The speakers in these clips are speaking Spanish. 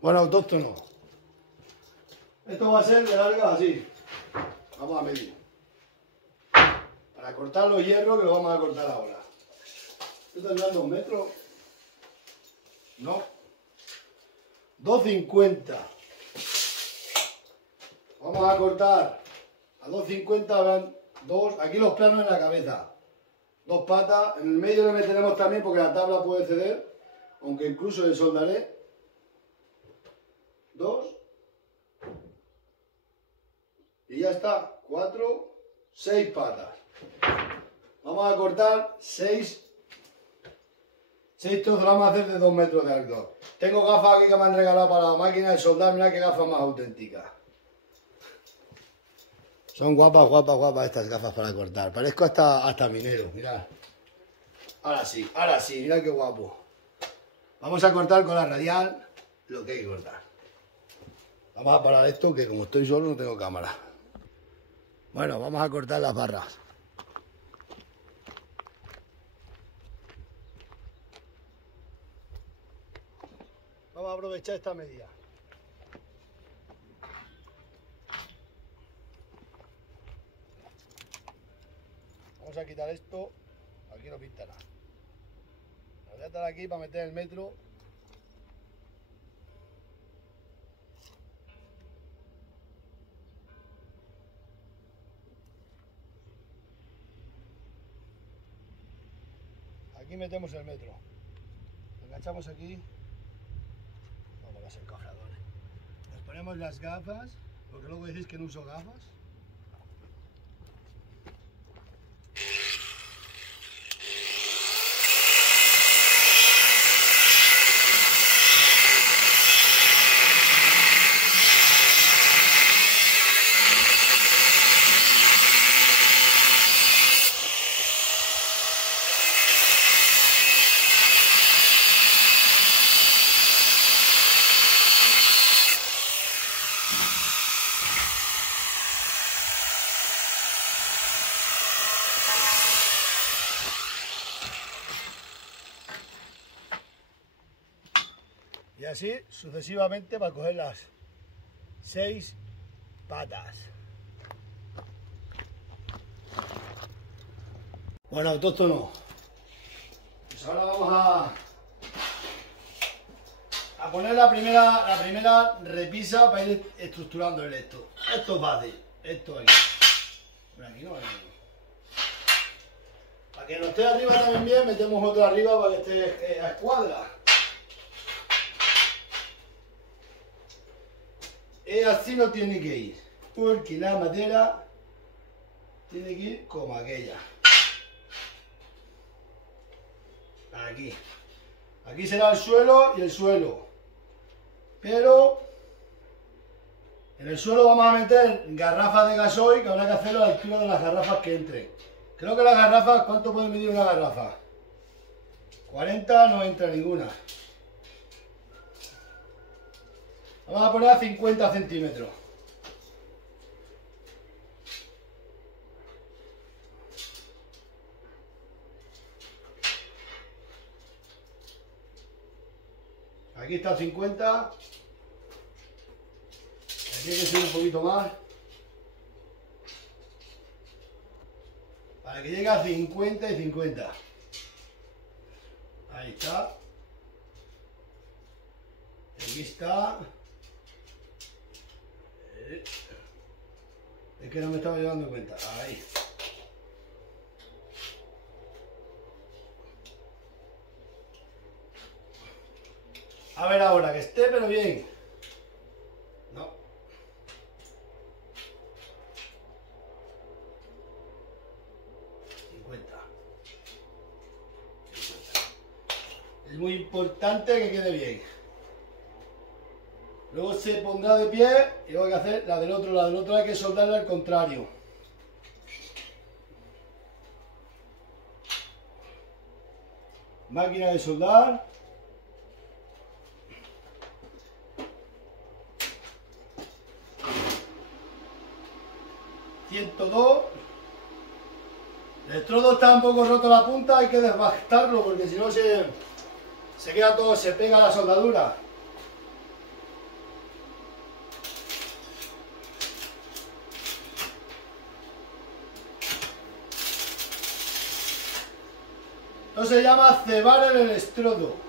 Bueno, autóctono. Esto va a ser de larga así. Vamos a medir. Para cortar los hierros que lo vamos a cortar ahora. ¿Esto tendrá 2 metros? No. 2,50. Vamos a cortar a 2,50, van 2. Aquí los planos en la cabeza. 2 patas. En el medio le meteremos también porque la tabla puede ceder. Aunque incluso le soldaré. 2. Y ya está. 4, 6 patas. Vamos a cortar 6 trozos, vamos a hacer de 2 metros de alto. Tengo gafas aquí que me han regalado para la máquina de soldar, mirad qué gafas más auténticas. Son guapas, guapas, guapas estas gafas para cortar. Parezco hasta minero, mirad. Ahora sí, mirad qué guapo. Vamos a cortar con la radial lo que hay que cortar. Vamos a parar esto que como estoy solo no tengo cámara. Bueno, vamos a cortar las barras. Vamos a aprovechar esta medida. Vamos a quitar esto. Aquí no pintará. Lo voy a atar aquí para meter el metro. Aquí metemos el metro. Lo enganchamos aquí. Vamos a los encajadores. Nos ponemos las gafas, porque luego decís que no uso gafas. Y así sucesivamente para coger las 6 patas. Bueno, autóctono. Pues ahora vamos a poner la primera repisa para ir estructurando el esto. Esto es fácil. Esto aquí. Por aquí no, para que no esté arriba también bien, metemos otro arriba para que esté a escuadra. Y así no tiene que ir, porque la madera tiene que ir como aquella. Aquí. Aquí será el suelo y el suelo. Pero en el suelo vamos a meter garrafas de gasoil que habrá que hacerlo a la altura de las garrafas que entren. Creo que las garrafas, ¿cuánto puede medir una garrafa? 40 no entra ninguna. Vamos a poner a 50 centímetros. Aquí está 50. Aquí hay que subir un poquito más. Para que llegue a 50 y 50. Ahí está. Aquí está. Es que no me estaba dando cuenta. Ahí. A ver ahora, que esté pero bien. No. Es muy importante que quede bien. Luego se pondrá de pie y luego hay que hacer la del otro hay que soldarla al contrario. Máquina de soldar. ...102... El electrodo está un poco roto la punta, hay que desbastarlo porque si no se queda todo, se pega la soldadura. Esto se llama cebar el electrodo.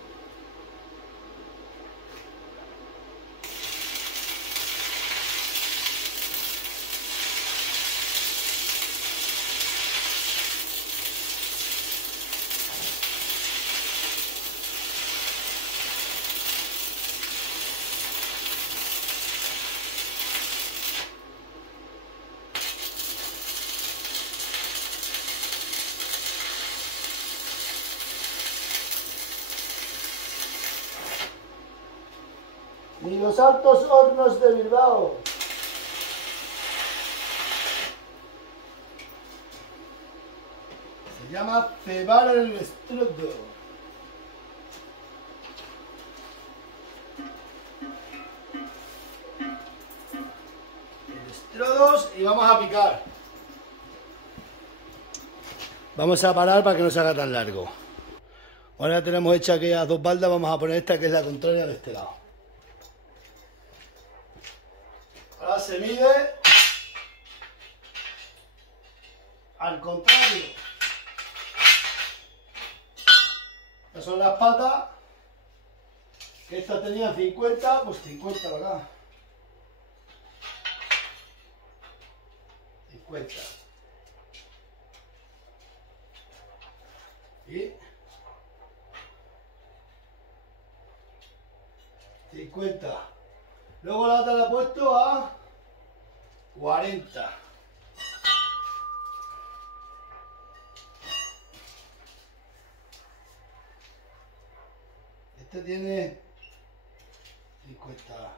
Ni los altos hornos de Bilbao. Se llama cebar el electrodo. Electrodos y vamos a picar. Vamos a parar para que no se haga tan largo. Ahora ya tenemos hecha aquellas dos baldas, vamos a poner esta que es la contraria de este lado. Ahora se mide al contrario. Estas son las patas. Que estas tenían 50, pues 50 para acá. 50. Y 50. Luego la otra la he puesto a 40. Este tiene 50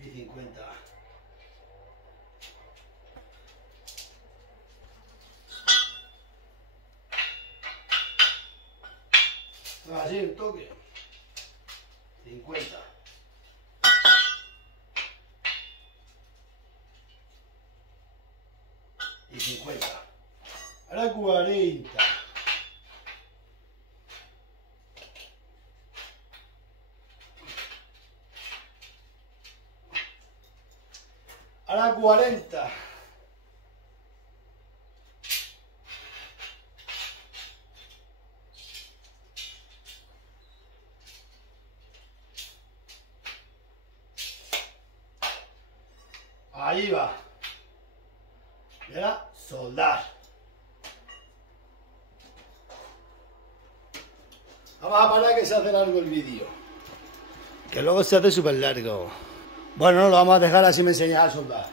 y 50. Así un toque. 50. Y 50. Ahora 40. Ahora 40. Ahí va. Y ahora soldar. Vamos a parar que se hace largo el vídeo. Que luego se hace súper largo. Bueno, no, lo vamos a dejar así me enseñas a soldar.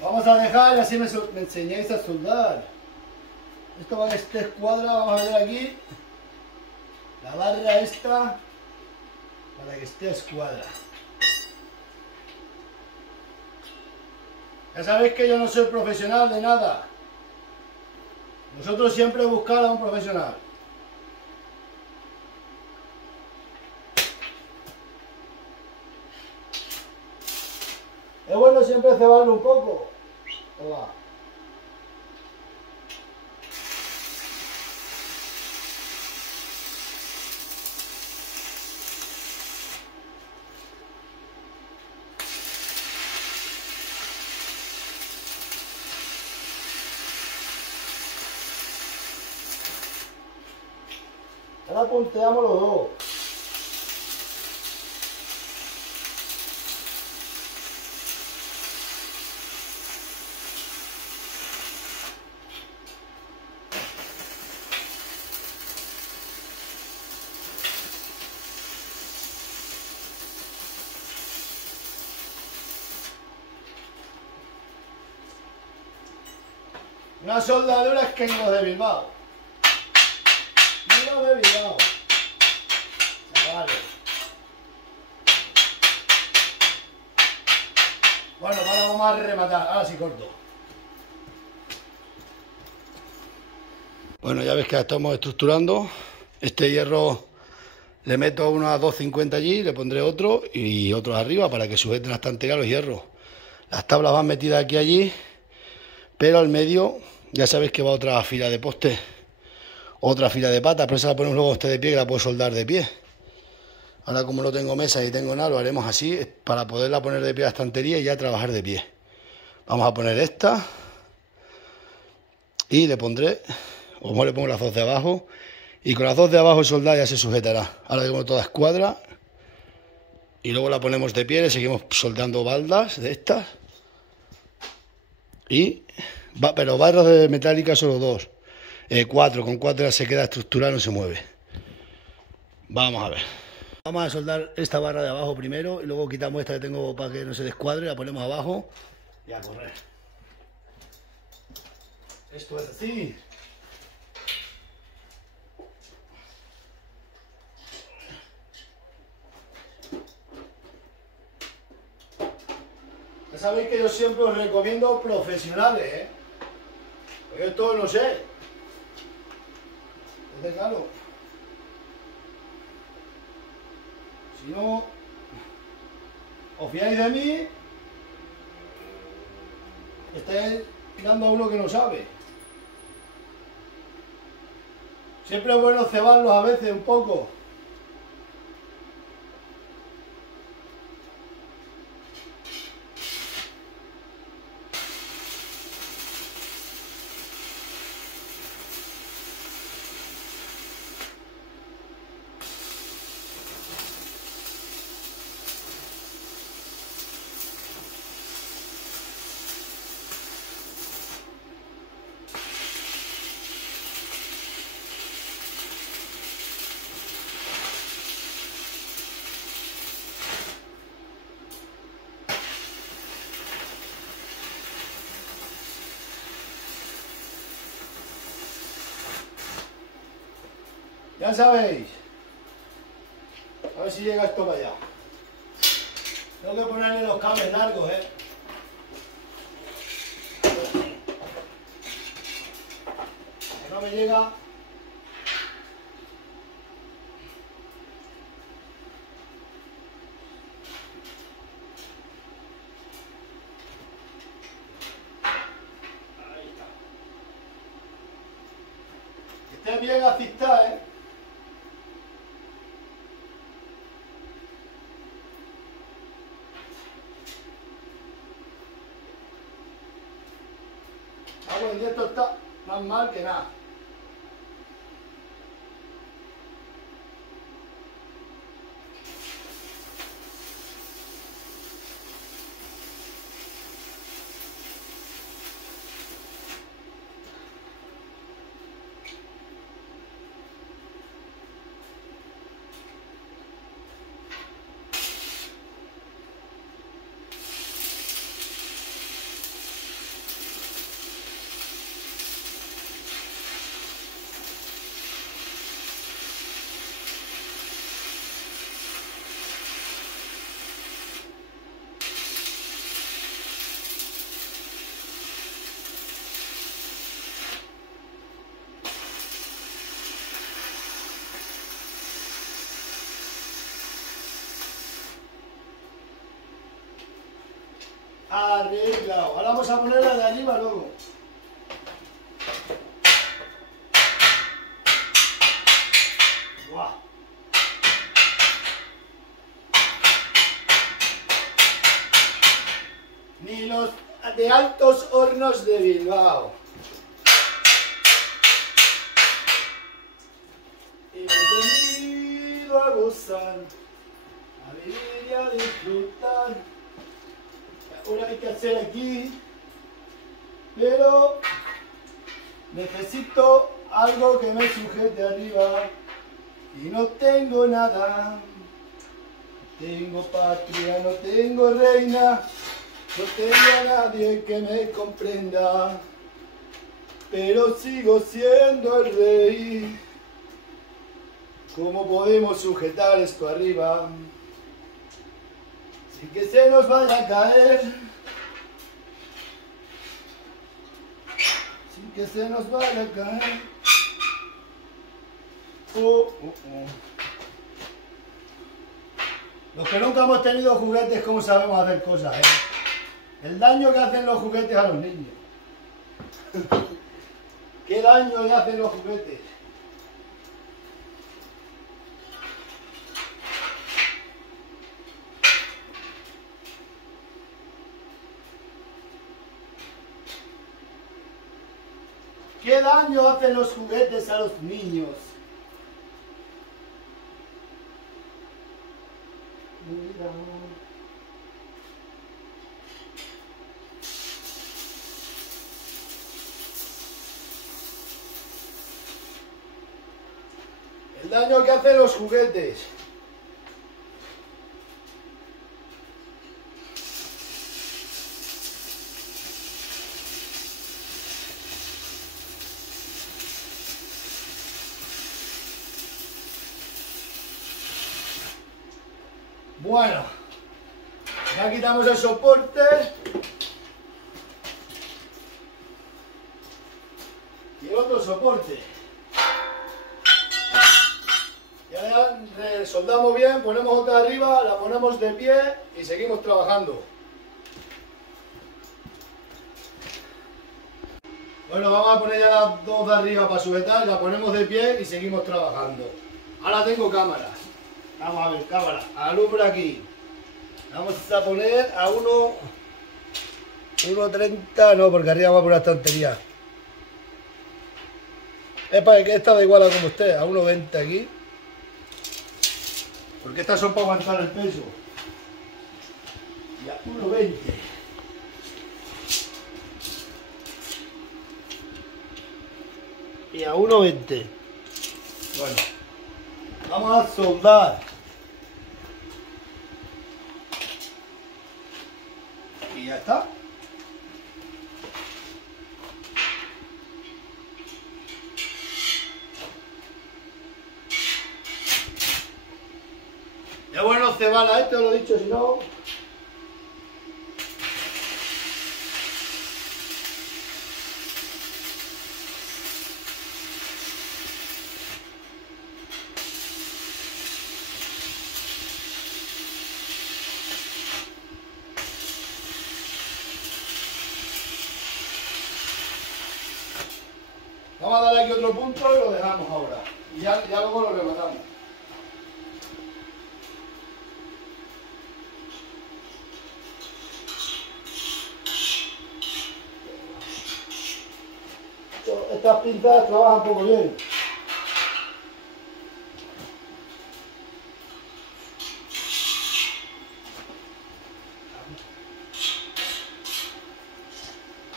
Lo vamos a dejar y así me enseñáis a soldar. Esto va a estar escuadra, vamos a ver aquí. La barra esta para que esté a escuadra. Ya sabéis que yo no soy profesional de nada. Vosotros siempre buscad a un profesional. Es bueno siempre cebarlo un poco. Toma. Ahora punteamos los dos. Una soldadura es que no de Bilbao. No de Bilbao. Chavales. Bueno, ahora vamos a rematar. Ahora sí corto. Bueno, ya ves que estamos estructurando. Este hierro le meto uno a 250 allí, le pondré otro y otros arriba para que sujeten la estantería los hierros. Las tablas van metidas aquí allí, pero al medio ya sabéis que va otra fila de poste, otra fila de patas, pero esa la ponemos luego a usted de pie, que la puedo soldar de pie. Ahora como no tengo mesa y tengo nada, lo haremos así para poderla poner de pie a la estantería y ya trabajar de pie. Vamos a poner esta. y le pondré, como le pongo las dos de abajo, y con las dos de abajo soldada ya se sujetará. Ahora tengo toda escuadra y luego la ponemos de pie, le seguimos soldando baldas de estas y pero barras de metálicas solo dos, cuatro, con cuatro ya se queda estructurada, no se mueve. Vamos a ver. Vamos a soldar esta barra de abajo primero y luego quitamos esta que tengo para que no se descuadre, la ponemos abajo y a correr. Esto es así. Ya sabéis que yo siempre os recomiendo profesionales, ¿eh? Porque yo todo no sé. Entonces, claro, si no os fiáis de mí, estáis tirando a uno que no sabe. Siempre es bueno cebarlos a veces un poco. Ya sabéis. A ver si llega esto para allá. Tengo que ponerle los cables largos, ¿eh? Que no me llega. Ahí está. Que esté bien así está, ¿eh? Bueno, y esto está más mal que nada. Arreglado. Ahora vamos a ponerla de arriba luego. ¡Guau! Ni los de Altos Hornos de Bilbao. Hemos venido a gozar, a vivir y a disfrutar. Ahora hay que hacer aquí, pero necesito algo que me sujete arriba y no tengo nada. No tengo patria, no tengo reina, no tengo a nadie que me comprenda, pero sigo siendo el rey. ¿Cómo podemos sujetar esto arriba sin que se nos vaya a caer? Sin que se nos vaya a caer. Los que nunca hemos tenido juguetes, ¿cómo sabemos hacer cosas, eh? El daño que hacen los juguetes a los niños. ¿Qué daño le hacen los juguetes? ¿Qué daño hacen los juguetes a los niños? El daño que hacen los juguetes. Bueno, ya quitamos el soporte. Y el otro soporte. Ya soldamos bien, ponemos otra arriba, la ponemos de pie y seguimos trabajando. Bueno, vamos a poner ya las dos de arriba para sujetar, la ponemos de pie y seguimos trabajando. Ahora tengo cámara. Vamos a ver, cámara, alumbra aquí. Vamos a poner a 1.30, no, porque arriba va a poner una tontería. Es para que esta da igual a como esté, a 1.20 aquí. Porque estas son para aguantar el peso. Y a 1.20. Y a 1.20. Bueno, vamos a soldar. Y ya está. Ya bueno, cebala esto, lo he dicho, si no... Vamos a darle aquí otro punto y lo dejamos ahora. Y ya luego lo rematamos. Estas pintas trabajan poco bien.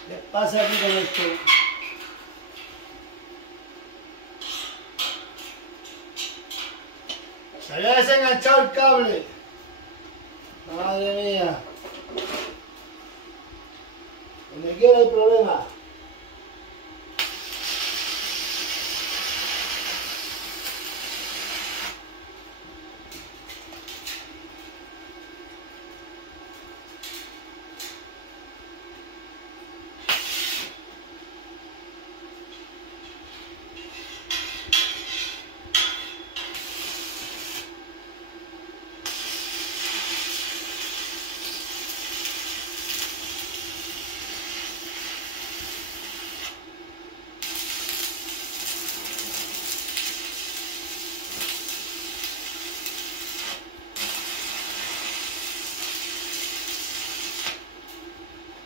¿Qué pasa aquí con esto? Se había desenganchado el cable. Madre mía. Donde quiera hay problema.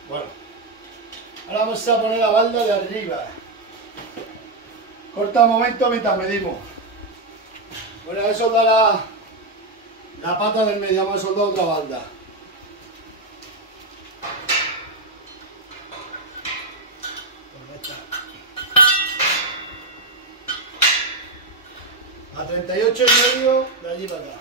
Bueno, ahora vamos a poner la balda de arriba. Corta un momento mientras medimos. Bueno, he soldado la pata del medio, vamos a soldar otra balda. A 38,5 de allí para acá.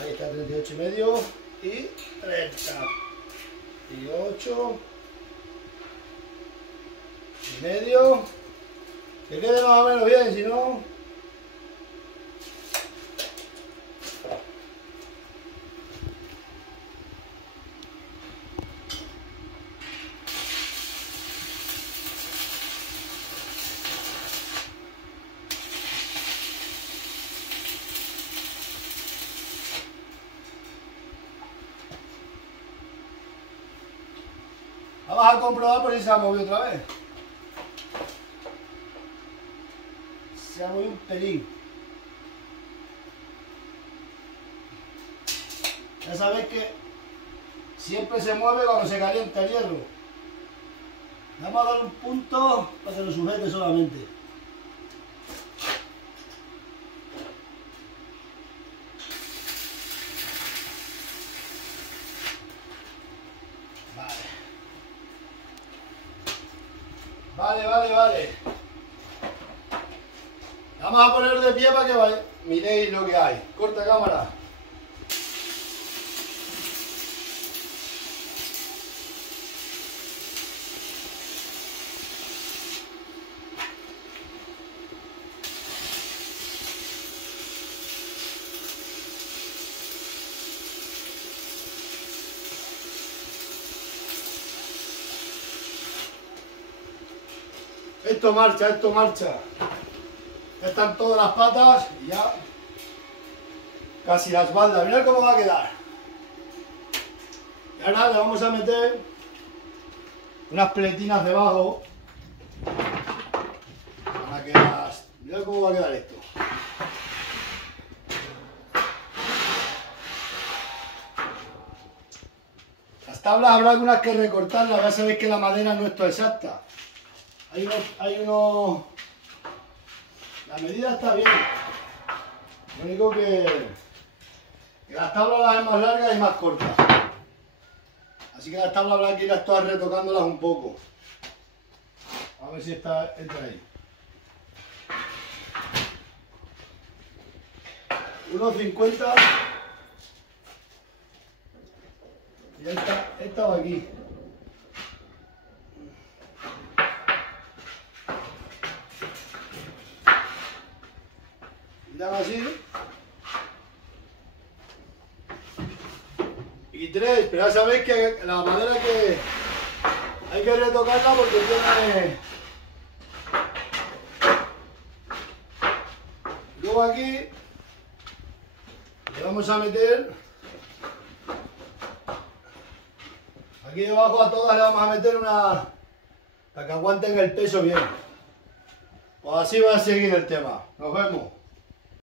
Ahí está 38,5 y 38,5. Que quede más o menos bien, si no... Vamos a comprobar por si se ha movido otra vez. Se ha movido un pelín. Ya sabéis que siempre se mueve cuando se calienta el hierro. Vamos a dar un punto para que lo sujete solamente. Vale. Vamos a poner de pie para que miréis lo que hay. Corta cámara. Esto marcha. Ya están todas las patas y ya casi la espalda. Mirad cómo va a quedar. Y ahora le vamos a meter unas pletinas debajo para que las... Mirad cómo va a quedar esto. Las tablas habrá algunas que recortarlas, ya sabéis que la madera no es toda exacta. Hay uno... La medida está bien. Lo único que las tablas las hay más largas y más cortas. Así que las tablas habrá que irlas todas retocándolas un poco. A ver si entra ahí. 1,50. Y esta va aquí. Así y 3, pero ya sabéis que la madera que hay que retocarla porque tiene... Luego aquí le vamos a meter, aquí debajo a todas le vamos a meter una para que aguanten el peso bien. Pues así va a seguir el tema. Nos vemos.